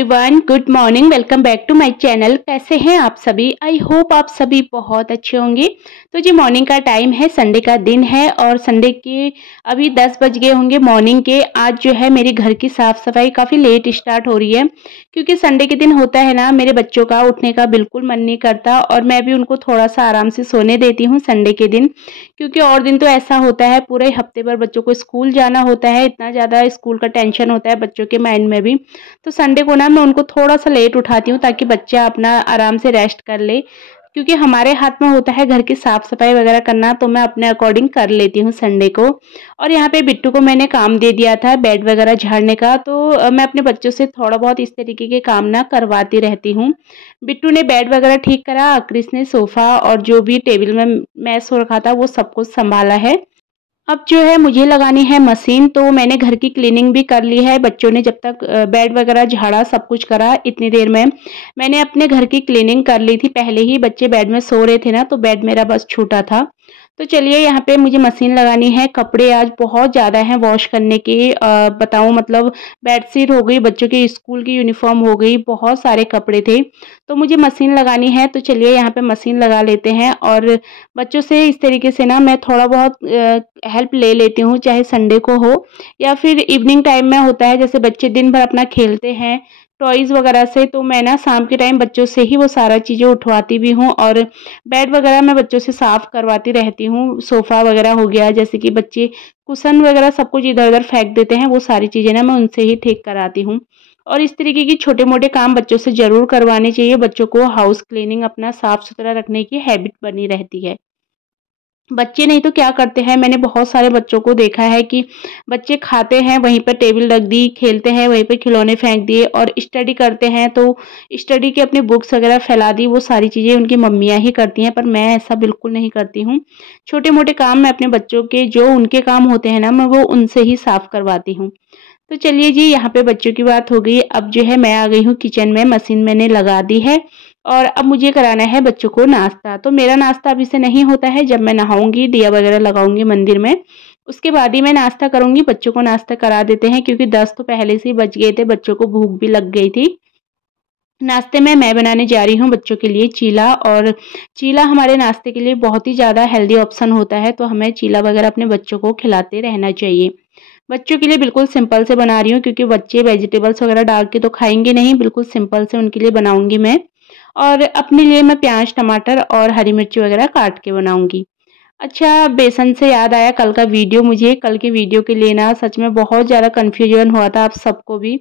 Everyone, good morning. Welcome back to my channel. कैसे हैं आप सभी? आई होप आप सभी बहुत अच्छे होंगे। तो जी मॉर्निंग का टाइम है, संडे का दिन है और संडे के अभी 10 बज गए होंगे मॉर्निंग के। आज जो है मेरी घर की साफ़ सफाई काफ़ी लेट स्टार्ट हो रही है क्योंकि संडे के दिन होता है ना, मेरे बच्चों का उठने का बिल्कुल मन नहीं करता और मैं भी उनको थोड़ा सा आराम से सोने देती हूँ संडे के दिन, क्योंकि और दिन तो ऐसा होता है पूरे हफ्ते भर बच्चों को स्कूल जाना होता है, इतना ज़्यादा स्कूल का टेंशन होता है बच्चों के माइंड में भी। तो संडे को ना मैं उनको थोड़ा-सा लेट उठाती हूँ ताकि बच्चा अपना आराम से रेस्ट कर ले, क्योंकि हमारे हाथ में होता है घर की साफ-सफाई वगैरह करना, तो मैं अपने अकॉर्डिंग कर लेती हूँ संडे को। और यहाँ पे बिट्टू को मैंने काम दे दिया था बेड वगैरह झाड़ने का, तो मैं अपने बच्चों से थोड़ा बहुत इस तरीके के काम ना करवाती रहती हूँ। बिट्टू ने बेड वगैरह ठीक करा, क्रिस ने सोफ़ा और जो भी टेबल में मैस हो रखा था वो सब कुछ सँभाला है। अब जो है मुझे लगानी है मशीन, तो मैंने घर की क्लीनिंग भी कर ली है। बच्चों ने जब तक बेड वगैरह झाड़ा सब कुछ करा, इतनी देर में मैंने अपने घर की क्लीनिंग कर ली थी। पहले ही बच्चे बेड में सो रहे थे ना, तो बेड मेरा बस छूटा था। तो चलिए यहाँ पे मुझे मशीन लगानी है। कपड़े आज बहुत ज़्यादा हैं वॉश करने के, बताऊँ मतलब बेडशीट हो गई, बच्चों के स्कूल की यूनिफ़ॉर्म हो गई, बहुत सारे कपड़े थे। तो मुझे मशीन लगानी है, तो चलिए यहाँ पे मशीन लगा लेते हैं। और बच्चों से इस तरीके से ना मैं थोड़ा बहुत हेल्प ले लेती हूँ, चाहे संडे को हो या फिर इवनिंग टाइम में होता है। जैसे बच्चे दिन भर अपना खेलते हैं टॉयज़ वगैरह से, तो मैं ना शाम के टाइम बच्चों से ही वो सारा चीज़ें उठवाती भी हूँ और बेड वगैरह मैं बच्चों से साफ़ करवाती रहती हूँ। सोफ़ा वगैरह हो गया, जैसे कि बच्चे कुशन वगैरह सब कुछ इधर-उधर फेंक देते हैं, वो सारी चीज़ें ना मैं उनसे ही ठीक कराती हूँ। और इस तरीके की छोटे-मोटे काम बच्चों से ज़रूर करवाने चाहिए। बच्चों को हाउस क्लीनिंग अपना साफ़-सुथरा रखने की हैबिट बनी रहती है। बच्चे नहीं तो क्या करते हैं, मैंने बहुत सारे बच्चों को देखा है कि बच्चे खाते हैं वहीं पर टेबल रख दी, खेलते हैं वहीं पे खिलौने फेंक दिए, और स्टडी करते हैं तो स्टडी की अपनी बुक्स वगैरह फैला दी। वो सारी चीज़ें उनकी मम्मियाँ ही करती हैं, पर मैं ऐसा बिल्कुल नहीं करती हूँ। छोटे-मोटे काम मैं अपने बच्चों के जो उनके काम होते हैं ना, मैं वो उनसे ही साफ़ करवाती हूँ। तो चलिए जी यहाँ पे बच्चों की बात हो गई। अब जो है मैं आ गई हूँ किचन में, मशीन मैंने लगा दी है और अब मुझे कराना है बच्चों को नाश्ता। तो मेरा नाश्ता अभी से नहीं होता है, जब मैं नहाऊँगी, दिया वगैरह लगाऊँगी मंदिर में, उसके बाद ही मैं नाश्ता करूँगी। बच्चों को नाश्ता करा देते हैं क्योंकि 10 तो पहले से ही बज गए थे, बच्चों को भूख भी लग गई थी। नाश्ते में मैं बनाने जा रही हूँ बच्चों के लिए चीला, और चीला हमारे नाश्ते के लिए बहुत ही ज़्यादा हेल्दी ऑप्शन होता है, तो हमें चीला वगैरह अपने बच्चों को खिलाते रहना चाहिए। बच्चों के लिए बिल्कुल सिंपल से बना रही हूँ क्योंकि बच्चे वेजिटेबल्स वगैरह डाल के तो खाएँगे नहीं, बिल्कुल सिंपल से उनके लिए बनाऊँगी मैं। और अपने लिए मैं प्याज़, टमाटर और हरी मिर्ची वगैरह काट के बनाऊँगी। अच्छा, बेसन से याद आया कल का वीडियो, मुझे कल के वीडियो के लिए ना सच में बहुत ज़्यादा कन्फ्यूजन हुआ था आप सबको भी।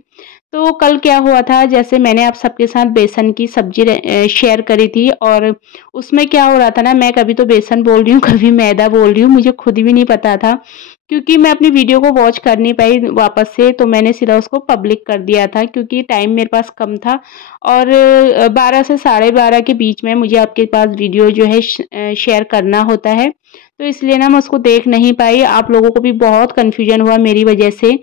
तो कल क्या हुआ था, जैसे मैंने आप सबके साथ बेसन की सब्ज़ी शेयर करी थी और उसमें क्या हो रहा था ना, मैं कभी तो बेसन बोल रही हूँ, कभी मैदा बोल रही हूँ, मुझे खुद भी नहीं पता था। क्योंकि मैं अपनी वीडियो को वॉच कर नहीं पाई वापस से, तो मैंने सीधा उसको पब्लिक कर दिया था क्योंकि टाइम मेरे पास कम था और 12 से साढ़े 12 के बीच में मुझे आपके पास वीडियो जो है शेयर करना होता है। तो इसलिए ना मैं उसको देख नहीं पाई। आप लोगों को भी बहुत कन्फ्यूजन हुआ मेरी वजह से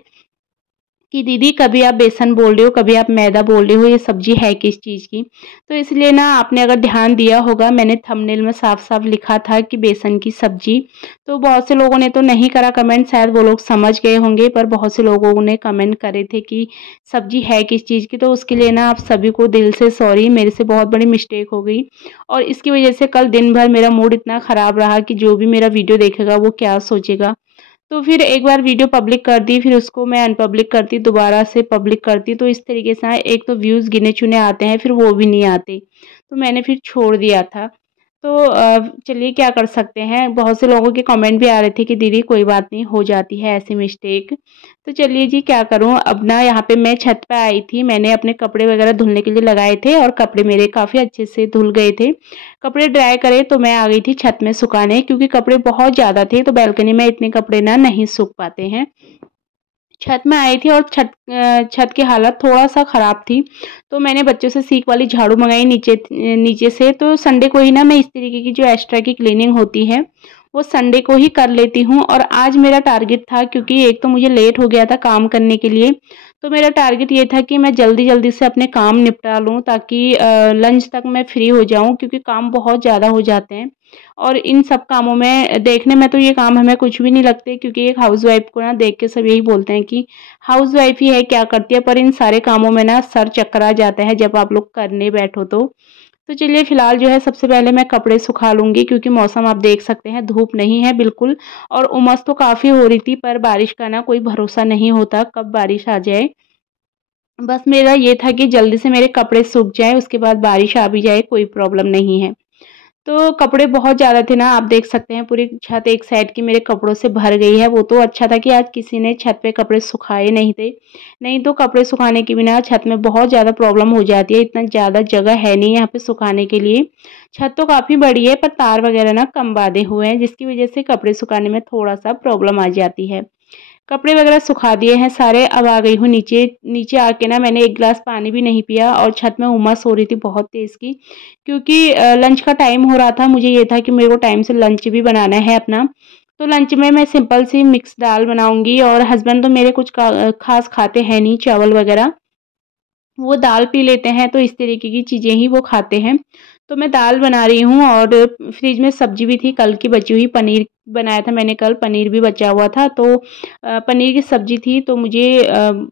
कि दीदी कभी आप बेसन बोल रहे हो, कभी आप मैदा बोल रहे हो, ये सब्ज़ी है किस चीज़ की? तो इसलिए ना आपने अगर ध्यान दिया होगा, मैंने थंबनेल में साफ-साफ लिखा था कि बेसन की सब्ज़ी। तो बहुत से लोगों ने तो नहीं करा कमेंट, शायद वो लोग समझ गए होंगे, पर बहुत से लोगों ने कमेंट करे थे कि सब्ज़ी है किस चीज़ की। तो उसके लिए ना आप सभी को दिल से सॉरी, मेरे से बहुत बड़ी मिस्टेक हो गई और इसकी वजह से कल दिन भर मेरा मूड इतना ख़राब रहा कि जो भी मेरा वीडियो देखेगा वो क्या सोचेगा। तो फिर एक बार वीडियो पब्लिक कर दी, फिर उसको मैं अनपब्लिक करती, दोबारा से पब्लिक करती, तो इस तरीके से ना एक तो व्यूज़ गिने-चुने आते हैं, फिर वो भी नहीं आते। तो मैंने फिर छोड़ दिया था। तो चलिए क्या कर सकते हैं, बहुत से लोगों के कमेंट भी आ रहे थे कि दीदी कोई बात नहीं, हो जाती है ऐसी मिस्टेक। तो चलिए जी क्या करूँ, अब ना यहाँ पे मैं छत पे आई थी, मैंने अपने कपड़े वगैरह धुलने के लिए लगाए थे और कपड़े मेरे काफ़ी अच्छे से धुल गए थे। कपड़े ड्राई करे तो मैं आ गई थी छत में सुखाने, क्योंकि कपड़े बहुत ज़्यादा थे, तो बालकनी में इतने कपड़े ना नहीं सूख पाते हैं। छत में आई थी और छत की हालत थोड़ा-सा ख़राब थी, तो मैंने बच्चों से सीख वाली झाड़ू मँगाई नीचे से। तो संडे को ही ना मैं इस तरीके की जो एक्स्ट्रा की क्लीनिंग होती है, वो संडे को ही कर लेती हूँ। और आज मेरा टारगेट था, क्योंकि एक तो मुझे लेट हो गया था काम करने के लिए, तो मेरा टारगेट ये था कि मैं जल्दी-जल्दी से अपने काम निपटा लूँ ताकि लंच तक मैं फ्री हो जाऊँ, क्योंकि काम बहुत ज़्यादा हो जाते हैं। और इन सब कामों में देखने में तो ये काम हमें कुछ भी नहीं लगते, क्योंकि एक हाउसवाइफ को ना देख के सब यही बोलते हैं कि हाउसवाइफ ही है, क्या करती है। पर इन सारे कामों में ना सर चकरा जाता है जब आप लोग करने बैठो तो चलिए फिलहाल जो है सबसे पहले मैं कपड़े सुखा लूँगी, क्योंकि मौसम आप देख सकते हैं धूप नहीं है बिल्कुल, और उमस तो काफ़ी हो रही थी, पर बारिश का ना कोई भरोसा नहीं होता कब बारिश आ जाए। बस मेरा ये था कि जल्दी से मेरे कपड़े सूख जाएँ, उसके बाद बारिश आ भी जाए, कोई प्रॉब्लम नहीं है। तो कपड़े बहुत ज़्यादा थे ना, आप देख सकते हैं पूरी छत एक साइड की मेरे कपड़ों से भर गई है। वो तो अच्छा था कि आज किसी ने छत पे कपड़े सुखाए नहीं थे, नहीं तो कपड़े सुखाने के बिना छत में बहुत ज़्यादा प्रॉब्लम हो जाती है। इतना ज़्यादा जगह है नहीं यहाँ पे सुखाने के लिए। छत तो काफ़ी बड़ी है, पर तार वगैरह ना कम बाँधे हुए हैं, जिसकी वजह से कपड़े सुखाने में थोड़ा-सा प्रॉब्लम आ जाती है। कपड़े वगैरह सुखा दिए हैं सारे, अब आ गई हूँ नीचे। नीचे आके ना मैंने 1 गिलास पानी भी नहीं पिया, और छत में उमस हो रही थी बहुत तेज़ की, क्योंकि लंच का टाइम हो रहा था। मुझे ये था कि मेरे को टाइम से लंच भी बनाना है अपना। तो लंच में मैं सिंपल सी मिक्स दाल बनाऊँगी, और हस्बैंड तो मेरे कुछ ख़ास खाते हैं नहीं चावल वगैरह। वो दाल पी लेते हैं, तो इस तरीके की चीज़ें ही वो खाते हैं। तो मैं दाल बना रही हूँ, और फ्रिज में सब्ज़ी भी थी कल की बची हुई, पनीर बनाया था मैंने कल, पनीर भी बचा हुआ था। तो पनीर की सब्ज़ी थी, तो मुझे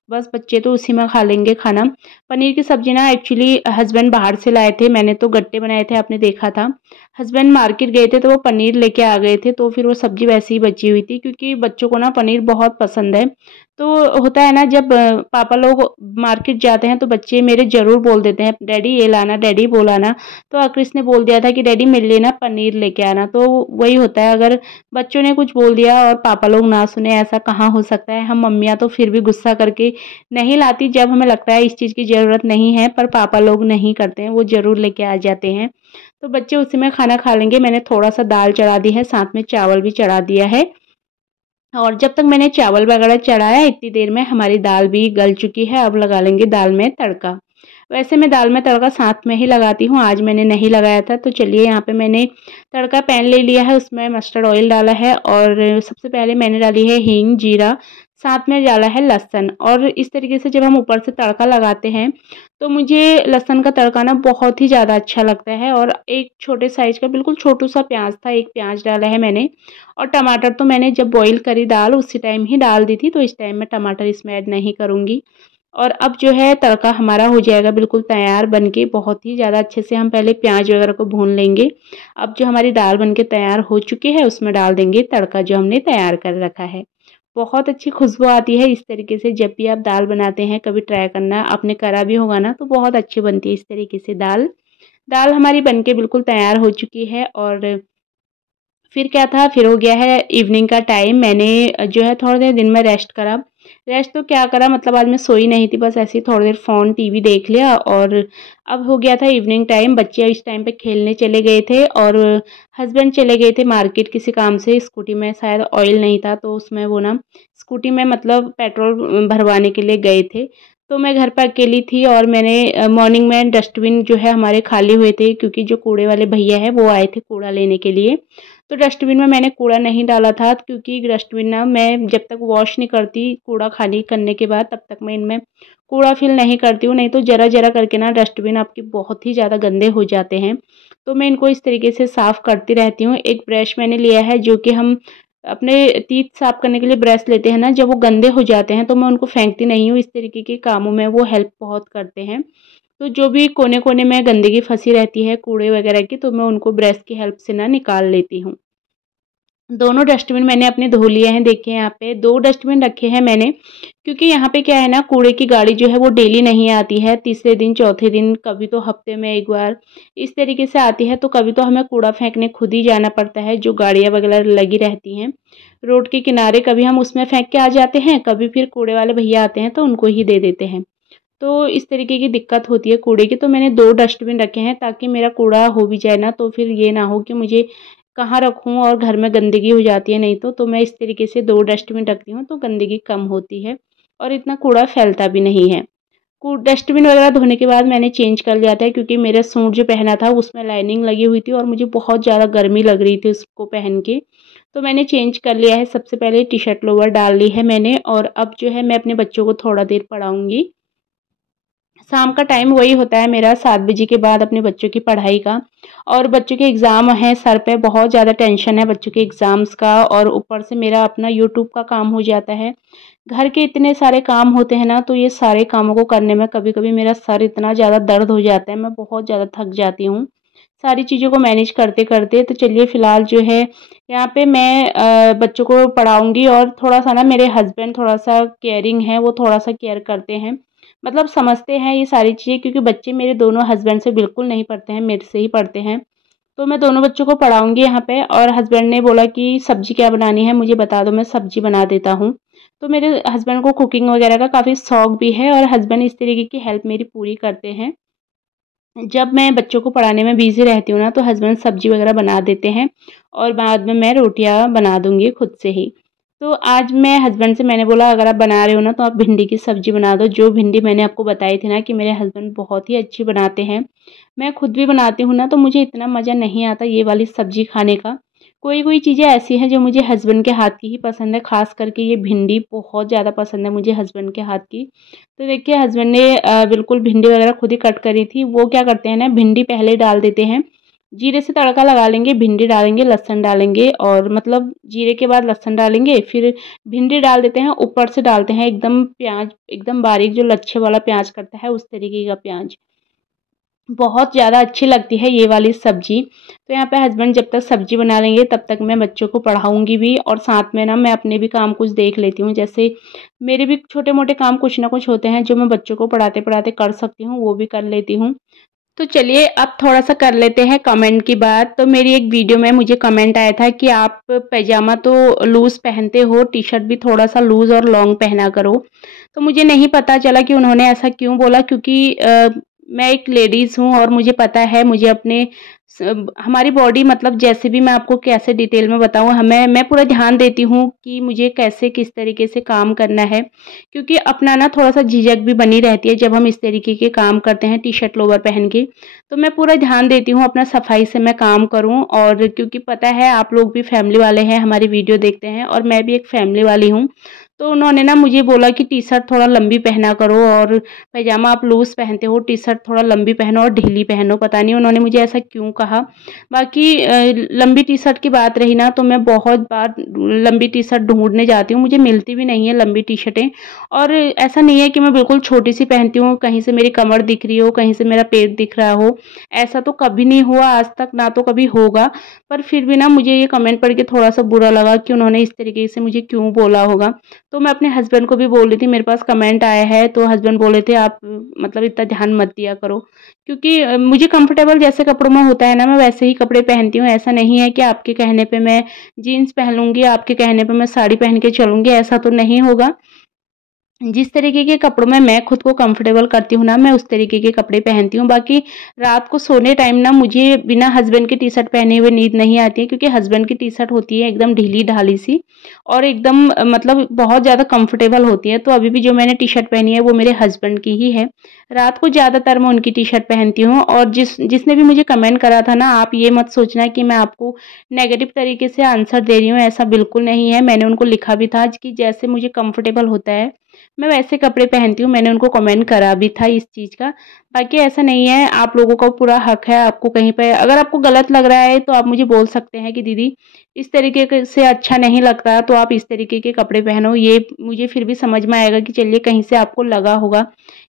बस बच्चे तो उसी में खा लेंगे खाना। पनीर की सब्ज़ी ना एक्चुअली हस्बैंड बाहर से लाए थे, मैंने तो गट्टे बनाए थे, आपने देखा था। हस्बैंड मार्केट गए थे, तो वो पनीर लेके आ गए थे, तो फिर वो सब्ज़ी वैसे ही बची हुई थी, क्योंकि बच्चों को ना पनीर बहुत पसंद है। तो होता है ना, जब पापा लोग मार्केट जाते हैं तो बच्चे मेरे ज़रूर बोल देते हैं, डैडी ये लाना, डैडी वो लाना। तो क्रिस ने बोल दिया था कि डैडी मेरे लिए ना पनीर लेके आना। तो वही होता है, अगर बच्चों ने कुछ बोल दिया और पापा लोग ना सुने, ऐसा कहाँ हो सकता है। हम मम्मियाँ तो फिर भी गुस्सा करके नहीं लाती जब हमें लगता है इस चीज़ की ज़रूरत नहीं है, पर पापा लोग नहीं करते हैं, वो ज़रूर लेके आ जाते हैं। तो बच्चे उसी में खाना खा लेंगे। मैंने थोड़ा-सा दाल चढ़ा दी है, साथ में चावल भी चढ़ा दिया है। और जब तक मैंने चावल वगैरह चढ़ाया, इतनी देर में हमारी दाल भी गल चुकी है। अब लगा लेंगे दाल में तड़का। वैसे मैं दाल में तड़का साथ में ही लगाती हूँ, आज मैंने नहीं लगाया था। तो चलिए यहाँ पे मैंने तड़का पैन ले लिया है, उसमें मस्टर्ड ऑयल डाला है, और सबसे पहले मैंने डाली है हींग, जीरा, साथ में डाला है लहसुन। और इस तरीके से जब हम ऊपर से तड़का लगाते हैं, तो मुझे लहसुन का तड़का ना बहुत ही ज़्यादा अच्छा लगता है। और एक छोटे साइज़ का बिल्कुल छोटू-सा प्याज़ था, 1 प्याज़ डाला है मैंने। और टमाटर तो मैंने जब बॉईल करी दाल उसी टाइम ही डाल दी थी, तो इस टाइम मैं टमाटर इसमें ऐड नहीं करूँगी। और अब जो है तड़का हमारा हो जाएगा बिल्कुल तैयार बनके, बहुत ही ज़्यादा अच्छे से हम पहले प्याज वगैरह को भून लेंगे। अब जो हमारी दाल बनके तैयार हो चुकी है, उसमें डाल देंगे तड़का जो हमने तैयार कर रखा है। बहुत अच्छी खुशबू आती है इस तरीके से। जब भी आप दाल बनाते हैं कभी ट्राई करना, आपने करा भी होगा ना, तो बहुत अच्छी बनती है इस तरीके से दाल। दाल हमारी बनके बिल्कुल तैयार हो चुकी है, और फिर क्या था, फिर हो गया है इवनिंग का टाइम। मैंने जो है थोड़ी देर दिन में रेस्ट करा। रेस्ट तो क्या करा, मतलब आज मैं सोई नहीं थी, बस ऐसे ही थोड़ी देर फ़ोन टीवी देख लिया। और अब हो गया था इवनिंग टाइम, बच्चे इस टाइम पे खेलने चले गए थे, और हस्बैंड चले गए थे मार्केट किसी काम से। स्कूटी में शायद ऑयल नहीं था, तो उसमें वो ना स्कूटी में मतलब पेट्रोल भरवाने के लिए गए थे। तो मैं घर पर अकेली थी, और मैंने मॉर्निंग में डस्टबिन जो है हमारे खाली हुए थे, क्योंकि जो कूड़े वाले भैया हैं वो आए थे कूड़ा लेने के लिए। तो डस्टबिन में मैंने कूड़ा नहीं डाला था, क्योंकि डस्टबिन ना मैं जब तक वॉश नहीं करती कूड़ा खाली करने के बाद, तब तक मैं इनमें कूड़ा फिल नहीं करती हूँ। नहीं तो ज़रा-ज़रा करके ना डस्टबिन आपके बहुत ही ज़्यादा गंदे हो जाते हैं। तो मैं इनको इस तरीके से साफ़ करती रहती हूँ। एक ब्रश मैंने लिया है, जो कि हम अपने टीथ साफ़ करने के लिए ब्रश लेते हैं ना, जब वो गंदे हो जाते हैं तो मैं उनको फेंकती नहीं हूँ। इस तरीके के कामों में वो हेल्प बहुत करते हैं। तो जो भी कोने-कोने में गंदगी फँसी रहती है कूड़े वगैरह की, तो मैं उनको ब्रश की हेल्प से ना निकाल लेती हूँ। दोनों डस्टबिन मैंने अपने धो लिए हैं। देखिए यहाँ पे 2 डस्टबिन रखे हैं मैंने, क्योंकि यहाँ पे क्या है ना, कूड़े की गाड़ी जो है वो डेली नहीं आती है, तीसरे दिन, चौथे दिन, कभी तो हफ्ते में 1 बार, इस तरीके से आती है। तो कभी तो हमें कूड़ा फेंकने खुद ही जाना पड़ता है, जो गाड़ियाँ वगैरह लगी रहती हैं रोड के किनारे, कभी हम उसमें फेंक के आ जाते हैं, कभी फिर कूड़े वाले भैया आते हैं तो उनको ही दे देते हैं। तो इस तरीके की दिक्कत होती है कूड़े की। तो मैंने 2 डस्टबिन रखे हैं, ताकि मेरा कूड़ा हो भी जाए ना, तो फिर ये ना हो कि मुझे कहाँ रखूँ और घर में गंदगी हो जाती है नहीं तो मैं इस तरीके से 2 डस्टबिन रखती हूँ, तो गंदगी कम होती है और इतना कूड़ा फैलता भी नहीं है। डस्टबिन वगैरह धोने के बाद मैंने चेंज कर लिया था, क्योंकि मेरा सूट जो पहना था उसमें लाइनिंग लगी हुई थी और मुझे बहुत ज़्यादा गर्मी लग रही थी उसको पहन के। तो मैंने चेंज कर लिया है। सबसे पहले टी-शर्ट लोअर डाल ली है मैंने, और अब जो है मैं अपने बच्चों को थोड़ा देर पढ़ाऊँगी। शाम का टाइम वही होता है मेरा 7 बजे के बाद अपने बच्चों की पढ़ाई का। और बच्चों के एग्ज़ाम हैं सर पे, बहुत ज़्यादा टेंशन है बच्चों के एग्ज़ाम्स का, और ऊपर से मेरा अपना यूट्यूब का काम हो जाता है। घर के इतने सारे काम होते हैं ना, तो ये सारे कामों को करने में कभी-कभी मेरा सर इतना ज़्यादा दर्द हो जाता है, मैं बहुत ज़्यादा थक जाती हूँ सारी चीज़ों को मैनेज करते-करते। तो चलिए फ़िलहाल जो है यहाँ पे मैं बच्चों को पढ़ाऊँगी, और थोड़ा-सा ना मेरे हस्बैंड थोड़ा-सा केयरिंग है, वो थोड़ा-सा केयर करते हैं। मतलब समझते हैं ये सारी चीज़ें, क्योंकि बच्चे मेरे दोनों हस्बैंड से बिल्कुल नहीं पढ़ते हैं, मेरे से ही पढ़ते हैं। तो मैं दोनों बच्चों को पढ़ाऊँगी यहाँ पे, और हस्बैंड ने बोला कि सब्ज़ी क्या बनानी है मुझे बता दो, मैं सब्ज़ी बना देता हूँ। तो मेरे हस्बैंड को कुकिंग वगैरह का काफ़ी शौक भी है, और हस्बैंड इस तरीके की हेल्प मेरी पूरी करते हैं। जब मैं बच्चों को पढ़ाने में बिज़ी रहती हूँ ना, तो हस्बैंड सब्ज़ी वगैरह बना देते हैं, और बाद में मैं रोटियाँ बना दूँगी खुद से ही। तो आज मैं हस्बैंड से मैंने बोला, अगर आप बना रहे हो ना तो आप भिंडी की सब्ज़ी बना दो। जो भिंडी मैंने आपको बताई थी ना कि मेरे हस्बैंड बहुत ही अच्छी बनाते हैं। मैं खुद भी बनाती हूँ ना, तो मुझे इतना मज़ा नहीं आता ये वाली सब्ज़ी खाने का। कोई-कोई चीज़ें ऐसी हैं जो मुझे हस्बैंड के हाथ की ही पसंद है, ख़ास करके ये भिंडी बहुत ज़्यादा पसंद है मुझे हस्बैंड के हाथ की। तो देखिए हस्बैंड ने बिल्कुल भिंडी वगैरह खुद ही कट करी थी। वो क्या करते हैं ना, भिंडी पहले डाल देते हैं, जीरे से तड़का लगा लेंगे, भिंडी डालेंगे, लहसुन डालेंगे, और मतलब जीरे के बाद लहसुन डालेंगे, फिर भिंडी डाल देते हैं, ऊपर से डालते हैं एकदम प्याज, एकदम बारीक जो लच्छे वाला प्याज करता है उस तरीके का प्याज। बहुत ज़्यादा अच्छी लगती है ये वाली सब्ज़ी। तो यहाँ पे हस्बैंड जब तक सब्ज़ी बना लेंगे तब तक मैं बच्चों को पढ़ाऊँगी भी, और साथ में ना मैं अपने भी काम कुछ देख लेती हूँ। जैसे मेरे भी छोटे-मोटे काम कुछ ना कुछ होते हैं जो मैं बच्चों को पढ़ाते-पढ़ाते कर सकती हूँ, वो भी कर लेती हूँ। तो चलिए अब थोड़ा-सा कर लेते हैं कमेंट की बात। तो मेरी एक वीडियो में मुझे कमेंट आया था कि आप पैजामा तो लूज़ पहनते हो, टी-शर्ट भी थोड़ा-सा लूज़ और लॉन्ग पहना करो। तो मुझे नहीं पता चला कि उन्होंने ऐसा क्यों बोला, क्योंकि मैं एक लेडीज़ हूँ, और मुझे पता है मुझे अपने हमारी बॉडी, मतलब जैसे भी मैं आपको कैसे डिटेल में बताऊँ, हमें मैं पूरा ध्यान देती हूँ कि मुझे कैसे किस तरीके से काम करना है। क्योंकि अपना ना थोड़ा-सा झिझक भी बनी रहती है जब हम इस तरीके के काम करते हैं टी-शर्ट लोवर पहन के। तो मैं पूरा ध्यान देती हूँ अपना सफाई से मैं काम करूँ, और क्योंकि पता है आप लोग भी फैमिली वाले हैं, हमारी वीडियो देखते हैं, और मैं भी एक फैमिली वाली हूँ। तो उन्होंने ना मुझे बोला कि टी-शर्ट थोड़ा लंबी पहना करो, और पैजामा आप लूज़ पहनते हो, टी-शर्ट थोड़ा लंबी पहनो और ढीली पहनो। पता नहीं उन्होंने मुझे ऐसा क्यों कहा। बाकी लंबी टी-शर्ट की बात रही ना, तो मैं बहुत बार लंबी टी-शर्ट ढूँढने जाती हूँ, मुझे मिलती भी नहीं है लंबी टी-शर्टें। और ऐसा नहीं है कि मैं बिल्कुल छोटी-सी पहनती हूँ, कहीं से मेरी कमर दिख रही हो, कहीं से मेरा पेट दिख रहा हो। ऐसा तो कभी नहीं हुआ आज तक, ना तो कभी होगा। पर फिर भी ना मुझे ये कमेंट पढ़ के थोड़ा-सा बुरा लगा कि उन्होंने इस तरीके से मुझे क्यों बोला होगा। तो मैं अपने हस्बैंड को भी बोल रही थी, मेरे पास कमेंट आया है, तो हस्बैंड बोले थे आप मतलब इतना ध्यान मत दिया करो। क्योंकि मुझे कंफर्टेबल जैसे कपड़ों में होता है ना, मैं वैसे ही कपड़े पहनती हूँ। ऐसा नहीं है कि आपके कहने पे मैं जीन्स पहन लूँगी, आपके कहने पे मैं साड़ी पहन के चलूँगी, ऐसा तो नहीं होगा। जिस तरीके के कपड़ों में मैं खुद को कंफर्टेबल करती हूँ ना, मैं उस तरीके के कपड़े पहनती हूँ। बाकी रात को सोने टाइम ना मुझे बिना हस्बैंड की टी-शर्ट पहने हुए नींद नहीं आती है, क्योंकि हस्बैंड की टी-शर्ट होती है एकदम ढीली-ढाली सी, और एकदम मतलब बहुत ज़्यादा कंफर्टेबल होती है। तो अभी भी जो मैंने टी-शर्ट पहनी है वो मेरे हस्बैंड की ही है। रात को ज़्यादातर मैं उनकी टी-शर्ट पहनती हूँ, और जिसने भी मुझे कमेंट करा था ना, आप ये मत सोचना कि मैं आपको नेगेटिव तरीके से आंसर दे रही हूँ, ऐसा बिल्कुल नहीं है। मैंने उनको लिखा भी था कि जैसे मुझे कंफर्टेबल होता है मैं वैसे कपड़े पहनती हूँ, मैंने उनको कमेंट करा भी था इस चीज़ का। बाकी ऐसा नहीं है, आप लोगों का पूरा हक है, आपको कहीं पे अगर आपको गलत लग रहा है तो आप मुझे बोल सकते हैं कि दीदी इस तरीके के से अच्छा नहीं लगता, तो आप इस तरीके के कपड़े पहनो। ये मुझे फिर भी समझ में आएगा कि चलिए कहीं से आपको लगा होगा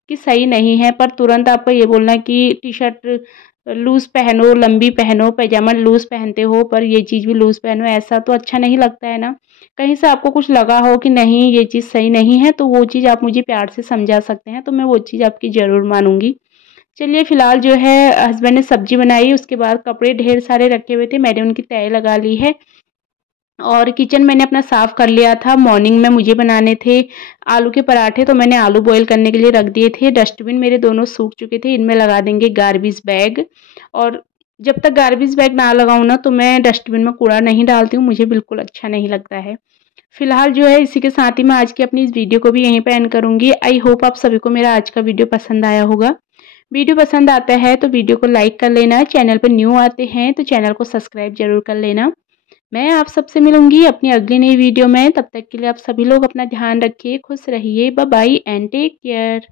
कि सही नहीं है, पर तुरंत आपको ये बोलना कि टी-शर्ट लूज़ पहनो, लंबी पहनो, पैजामा लूज़ पहनते हो पर ये चीज़ भी लूज़ पहनो, ऐसा तो अच्छा नहीं लगता है ना। कहीं से आपको कुछ लगा हो कि नहीं ये चीज़ सही नहीं है, तो वो चीज़ आप मुझे प्यार से समझा सकते हैं, तो मैं वो चीज़ आपकी ज़रूर मानूँगी। चलिए फ़िलहाल जो है हस्बैंड ने सब्ज़ी बनाई, उसके बाद कपड़े ढेर सारे रखे हुए थे, मैंने उनकी तह लगा ली है। और किचन मैंने अपना साफ़ कर लिया था। मॉर्निंग में मुझे बनाने थे आलू के पराठे, तो मैंने आलू बॉयल करने के लिए रख दिए थे। डस्टबिन मेरे दोनों सूख चुके थे, इनमें लगा देंगे गार्बेज बैग। और जब तक गार्बेज बैग ना लगाऊँ ना, तो मैं डस्टबिन में कूड़ा नहीं डालती हूँ, मुझे बिल्कुल अच्छा नहीं लगता है। फिलहाल जो है इसी के साथ ही मैं आज की अपनी इस वीडियो को भी यहीं पे एंड करूँगी। आई होप आप सभी को मेरा आज का वीडियो पसंद आया होगा। वीडियो पसंद आता है तो वीडियो को लाइक कर लेना, चैनल पर न्यू आते हैं तो चैनल को सब्सक्राइब ज़रूर कर लेना। मैं आप सबसे मिलूँगी अपनी अगली नई वीडियो में, तब तक के लिए आप सभी लोग अपना ध्यान रखिए, खुश रहिए, bye bye and take care.